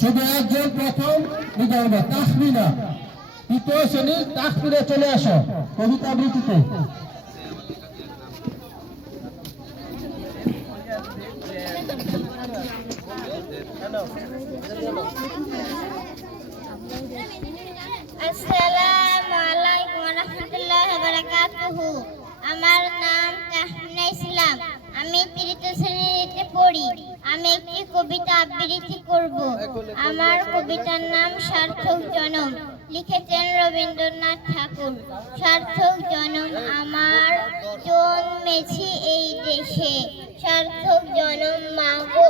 শুধু একজন প্রথম বিদায় হবে তাসমিনা তৃতীয় শ্রেণী তাসমিনে চলে আসো কবিতা আবৃত্তিতে আসসালামু আলাইকুম ওয়া রাহমাতুল্লাহি ওয়া বারাকাতুহু আমার নাম তাহমিনা ইসলাম। আমি তৃতীয় শ্রেণীতে পড়ি। আমি একটি কবিতা আবৃত্তি করব। আমার কবিতার নাম সার্থক জনম। লিখেছেন রবীন্দ্রনাথ ঠাকুর। সার্থক জনম আমার জন্মেছি এই দেশে। সার্থক জনম মাগো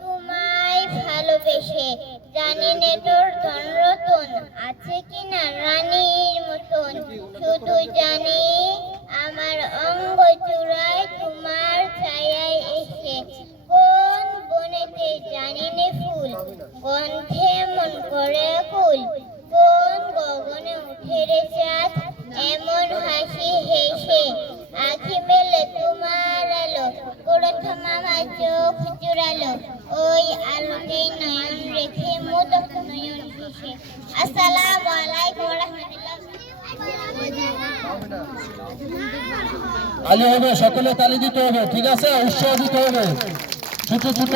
তোমায় ভালোবেসে। জানি নে তোর ধন রতন আছে কিনা রানীর গন্ধে মন করে কুল কোন গগনে উঠে রে চাঁদ? এমন হাসি হেসে আখি মেলে তোমার আলো। প্রথম আমার চোখ জুড়ালো, ওই আলোতেই নয়ন রেখে মোদক নয়ন হেসে আসসালামু আলাইকুম আলী হবে, সকলে তালি দিতে হবে, ঠিক আছে? উৎসাহ দিতে হবে। ছোট ছোট।